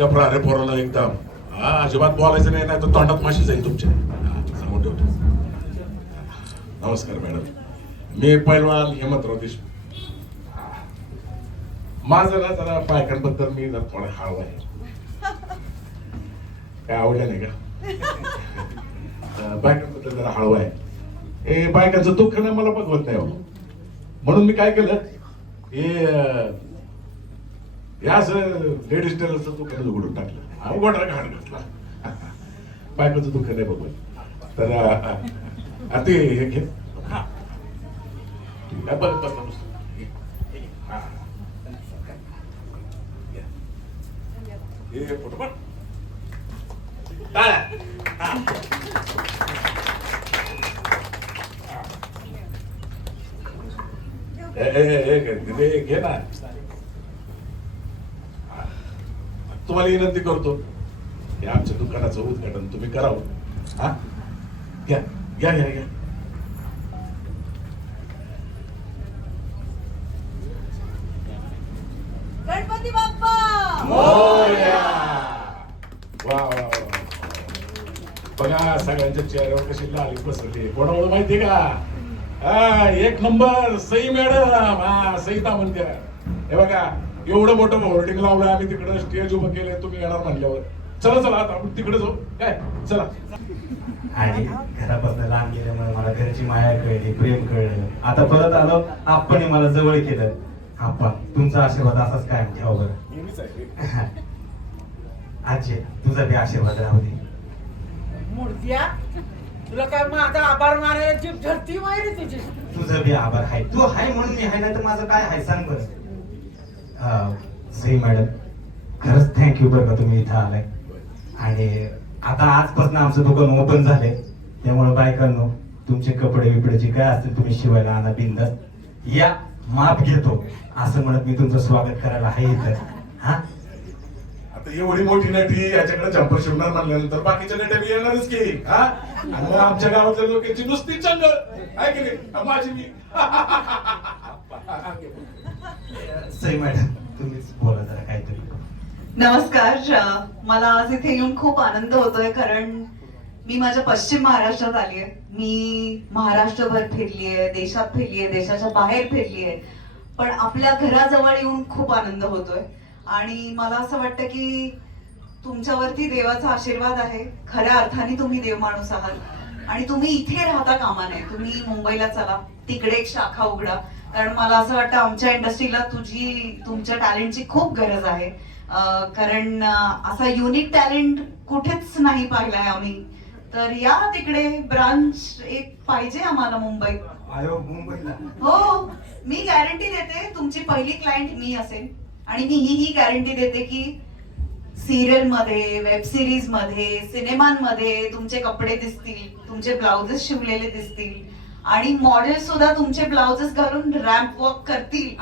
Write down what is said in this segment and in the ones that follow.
घबरा रे पोराला एकदम हा अजिबात बोलायचं नाही नाही तर तोंडात माशी जाईल तुमच्या. सांगून ठेवतो नमस्कार मॅडम. मी पैलवान हेमंतराव देशमुख माझं ना जरा बायकांबद्दल मी जरा थोडं हळव आहे. काय आवडलं नाही का? बायकांबद्दल जरा हळव आहे. हे बायकांचं दुःख ना मला बघवत नाही हो. म्हणून मी काय केलं? हे या असं लेडीज टेलरचं दुकान उघडून टाकलं. अवघड घाण घातला. बायकोचं दुःख नाही बघून. तर ते हे घे. हा. ठीक आहे, बस हे फोटो पण घे ना. तुम्हाला विनंती करतो. हे आमच्या दुकानाचं उद्घाटन तुम्ही करावं. हा? घ्या घ्या घ्या घ्या. गणपती बाप्पा! मोरया! वा वा. बघा सगळ्यांच्या चेहऱ्यावर कशी लाली पसरली. कोणामुळे माहितीये का? हा एक नंबर सई मॅडम. हा सई तामणकर हे बघा एवढं मोठं होर्डिंग लावलं आम्ही तिकडं स्टेज उभं केलंय तुम्ही येणार म्हणल्यावर. चला चला आता आपण तिकडे जाऊ. काय? चला. आणि घरापासून लांब गेल्यामुळे मला घरची माया कळली प्रेम कळलं. आता परत आलो आपण मला जवळ केलं. आपण तुमचा आशीर्वाद असाच कायम ठेवा बरं. नेहमीच आहे. आजी तुझा बी आशीर्वाद राहू दे. मूर्त्या तुला काय माझा आभार मारायला जीभ धरती माहिती तुझी? तुझं बी आभार आहे. तू आहे म्हणून मी आहे ना तर माझं काय आहे? सांग बरं. सई मॅडम खरंच थँक्यू बरं का तुम्ही इथं आलाय. आणि आता आजपासून आमचं दुकान ओपन झालंय. त्यामुळे बायकांनो तुमचे कपडे बिपडे जे काय असतील तुम्ही शिवायला आणा बिंदास. या माप घेतो. असं म्हणत मी तुमचं स्वागत करायला आहे इथं. हा? आता एवढी मोठी नटी याच्याकडे जंपर शिवणार म्हणल्यानंतर बाकीच्या नट्या मी येणारच की हा? आणि आमच्या गावातल्या लोकांची नुसती चंग आहे की नाही? माझी मी. सई मॅडम तुम्हीच बोला जरा काहीतरी. नमस्कार मला आज इथे येऊन खूप आनंद होतोय कारण मी माझ्या पश्चिम महाराष्ट्रात आली आहे. मी महाराष्ट्रभर फिरलीये देशात फिरलीये देशाच्या बाहेर फिरलीये पण आपल्या घराजवळ येऊन खूप आनंद होतोय. आणि मला असं वाटतं की तुमच्यावरती देवाचा आशीर्वाद आहे. खऱ्या अर्थाने तुम्ही देव माणूस आहात. आणि तुम्ही इथे राहता कामा नये. तुम्ही मुंबईला चला तिकडे एक शाखा उघडा. कारण मला असं वाटतं आमच्या इंडस्ट्रीला तुझी तुमच्या टॅलेंटची खूप गरज आहे. कारण असा युनिक टॅलेंट कुठेच नाही पाहिलाय आम्ही. तर या तिकडे ब्रांच एक पाहिजे आम्हाला मुंबईत मुंबईला. हो मी गॅरंटी देते तुमची पहिली क्लायंट मी असेल. आणि मी ही ही गॅरंटी देते की सिरियलमध्ये वेब सिरीजमध्ये सिनेमांमध्ये तुमचे कपडे दिसतील तुमचे ब्लाउजेस शिवलेले दिसतील. आणि मॉडेल सुद्धा तुमचे ब्लाउजेस घालून रॅम्प वॉक करतील!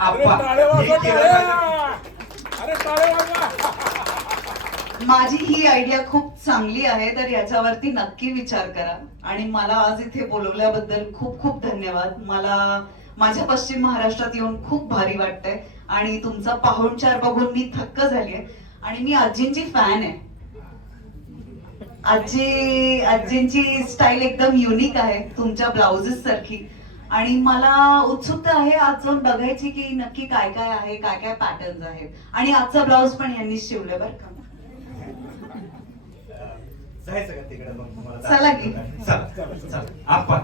माझी ही आयडिया खूप चांगली आहे तर याच्यावरती नक्की विचार करा. आणि मला आज इथे बोलवल्याबद्दल खूप खूप धन्यवाद. मला माझ्या पश्चिम महाराष्ट्रात येऊन खूप भारी वाटतंय. आणि तुमचा पाहुणचार बघून मी थक्क झालीये. आणि मी आजींची फॅन आहे. आजी आजींची स्टाईल एकदम युनिक आहे तुमच्या ब्लाउजेस सारखी. आणि मला उत्सुकता आहे आज जाऊन बघायची की नक्की काय काय आहे काय काय पॅटर्न्स आहेत. आणि आजचा ब्लाउज पण यांनी शिवलं बरं का. चला की. चला चला आप्पा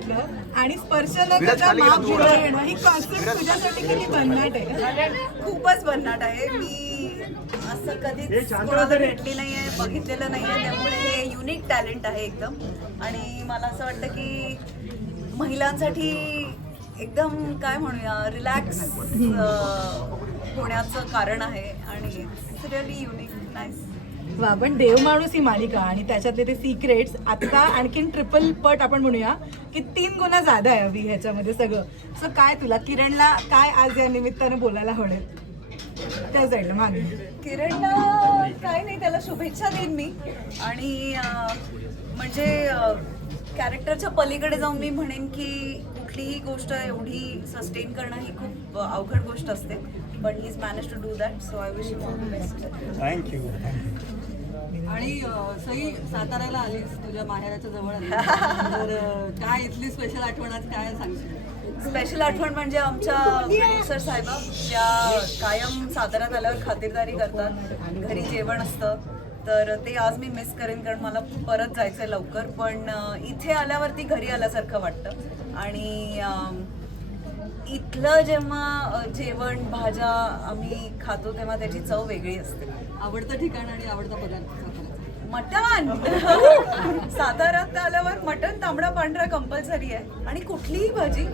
वाटलं आणि स्पर्श न करता माप येणं ही कॉन्सेप्ट तुझ्यासाठी किती भन्नाट आहे? खूपच भन्नाट आहे. मी असं कधीच कोणाला भेटली नाहीये बघितलेलं नाहीये त्यामुळे हे युनिक टॅलेंट आहे एकदम. आणि मला असं वाटतं की महिलांसाठी एकदम काय म्हणूया रिलॅक्स होण्याचं कारण आहे. आणि इट्स रिअली युनिक नाईस वा पण देव माणूस ही मालिका आणि त्याच्यातले ते सिक्रेट्स आता आणखीन ट्रिपल पट आपण म्हणूया की तीन गुन्हा जादा आहे अभि ह्याच्यामध्ये सगळं. सो काय तुला? किरणला काय आज या निमित्तानं बोलायला हवंय त्या साईडला मागे. किरणला काय नाही त्याला शुभेच्छा देईन मी. आणि म्हणजे कॅरेक्टरच्या पलीकडे जाऊन मी म्हणेन की कुठलीही गोष्ट एवढी सस्टेन करणं ही खूप अवघड गोष्ट असते पण ही is manage to do that so I wish you best thank you आणि सई साताऱ्याला आलीस तुझ्या माहेराच्या जवळ. तर काय इथली स्पेशल आठवण आज काय सांगशील? स्पेशल आठवण म्हणजे आमच्या प्रोड्युसर साहेबा त्या कायम साताऱ्यात आल्यावर खातिरदारी करतात. घरी जेवण असतं. तर ते आज मी मिस करेन कारण मला परत जायचं आहे लवकर. पण इथे आल्यावरती घरी आल्यासारखं वाटतं. आणि इथलं जेव्हा जेवण भाज्या आम्ही खातो तेव्हा त्याची चव वेगळी असते. आवडतं ठिकाण आणि आवडता पदार्थ? मटण! साताऱ्यात आल्यावर मटण तांबडा पांढरा कंपल्सरी आहे. आणि कुठलीही भाजी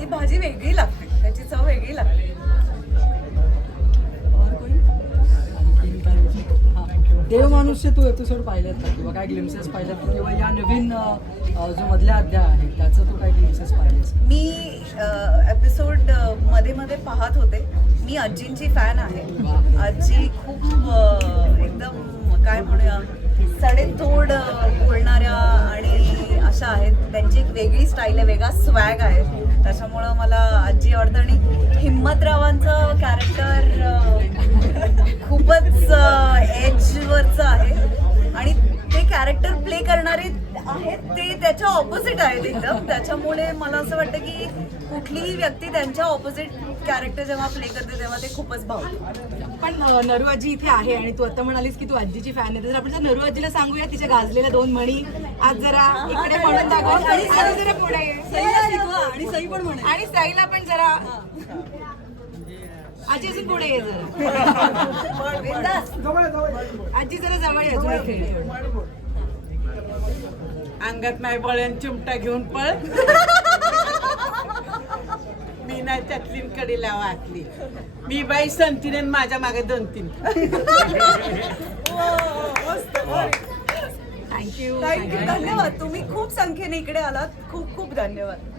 ती भाजी वेगळी लागते. त्याची चव वेगळी लागते. देव माणूसचे तू एपिसोड पाहिलेत का? किंवा काय ग्लिम्सेस पाहिलेत का? किंवा या नवीन अ, जो मधल्या अध्याय आहे त्याचं तू काय ग्लिम्सेस पाहिलेस? मी एपिसोडमध्ये मध्ये पाहत होते. मी आजींची फॅन आहे. आजी खूप अ, एकदम काय म्हणूया सडेतोड बोलणाऱ्या अशा आहेत त्यांची एक वेगळी स्टाईल आहे वेगळा स्वॅग आहे. त्याच्यामुळं मला आजी आवडतं आणि हिम्मतरावांचं कॅरेक्टर खूपच एजवरचं आहे. आणि ते कॅरेक्टर प्ले करणारे आहेत ते त्याच्या ऑपोजिट आहेत एकदम त्याच्यामुळे मला असं वाटतं की कुठलीही व्यक्ती त्यांच्या ऑपोजिट कॅरेक्टर जेव्हा प्ले करते तेव्हा ते खूपच भावतं. पण नरू आजी इथे आहे आणि तू आता म्हणालीस की तू आजीची फॅन आहे तर आपण जर नरू आजीला सांगूया तिच्या गाजलेल्या दोन म्हणी आज जरा इकडे म्हणून दाखव. आणि जरा पुढे आणि सई पण म्हणे. आणि साईला पण जरा आजी अजून पुढे ये जरा. आजी जरा जवळ ये अजून. अंगात नाही बळ्यान चिमटा घेऊन पळ. मी नाही त्यातली कडीला वाटली मी बाई संतीने आणि माझ्या मागे दोन तीन. थँक्यू थँक्यू धन्यवाद. तुम्ही खूप संख्येने इकडे आलात. खूप खूप धन्यवाद.